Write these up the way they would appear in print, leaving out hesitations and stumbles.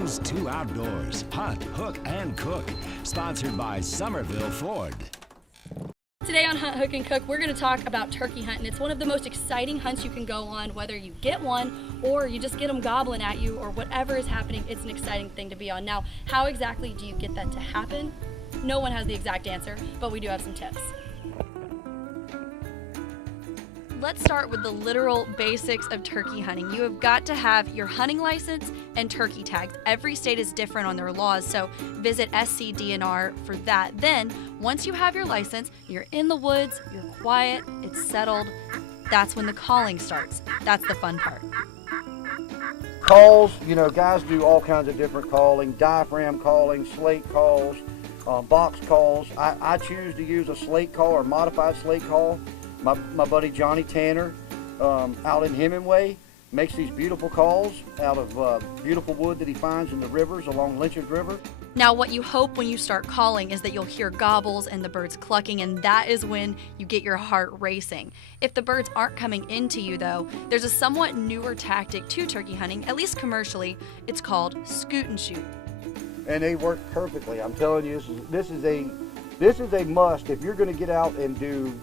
Cruise to Outdoors. Hunt, hook, and cook. Sponsored by Somerville Ford. Today on Hunt, Hook, and Cook, we're going to talk about turkey hunting. It's one of the most exciting hunts you can go on, whether you get one or you just get them gobbling at you or whatever is happening. It's an exciting thing to be on. Now, how exactly do you get that to happen? No one has the exact answer, but we do have some tips. Let's start with the literal basics of turkey hunting. You have got to have your hunting license and turkey tags. Every state is different on their laws, so visit SCDNR for that. Then, once you have your license, you're in the woods, you're quiet, it's settled. That's when the calling starts. That's the fun part. Calls, guys do all kinds of different calling, diaphragm calling, slate calls, box calls. I choose to use a slate call or modified slate call. My buddy Johnny Tanner out in Hemingway makes these beautiful calls out of beautiful wood that he finds in the rivers along Lynch's River. Now, what you hope when you start calling is that you'll hear gobbles and the birds clucking, and that is when you get your heart racing. If the birds aren't coming into you, though, there's a somewhat newer tactic to turkey hunting, at least commercially. It's called scoot and shoot. And they work perfectly. I'm telling you, this is a must if you're going to get out and do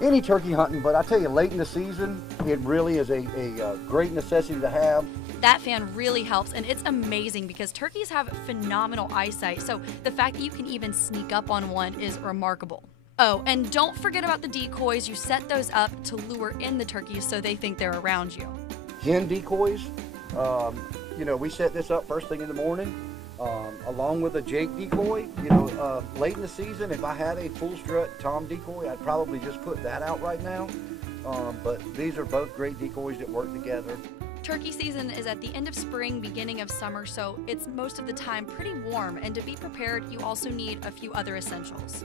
any turkey hunting, but I tell you, late in the season, it really is a great necessity to have. That fan really helps, and it's amazing because turkeys have phenomenal eyesight, so the fact that you can even sneak up on one is remarkable. Oh, and don't forget about the decoys. You set those up to lure in the turkeys so they think they're around you. Hen decoys, we set this up first thing in the morning. Along with a Jake decoy, late in the season, if I had a full strut Tom decoy, I'd probably just put that out right now. But these are both great decoys that work together. Turkey season is at the end of spring, beginning of summer, so it's most of the time pretty warm. And to be prepared, you also need a few other essentials.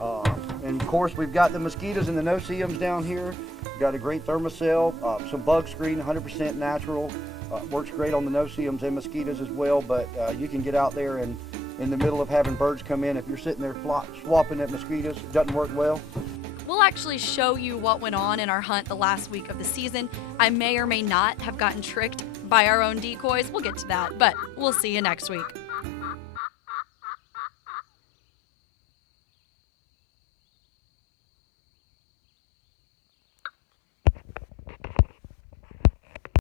And of course, we've got the mosquitoes and the no-see-ums down here. We've got a great thermocell, some bug screen, 100% natural. Works great on the no-see-ums and mosquitoes as well, but you can get out there and in the middle of having birds come in, if you're sitting there swapping at mosquitoes, it doesn't work well. We'll actually show you what went on in our hunt the last week of the season. I may or may not have gotten tricked by our own decoys. We'll get to that, but we'll see you next week.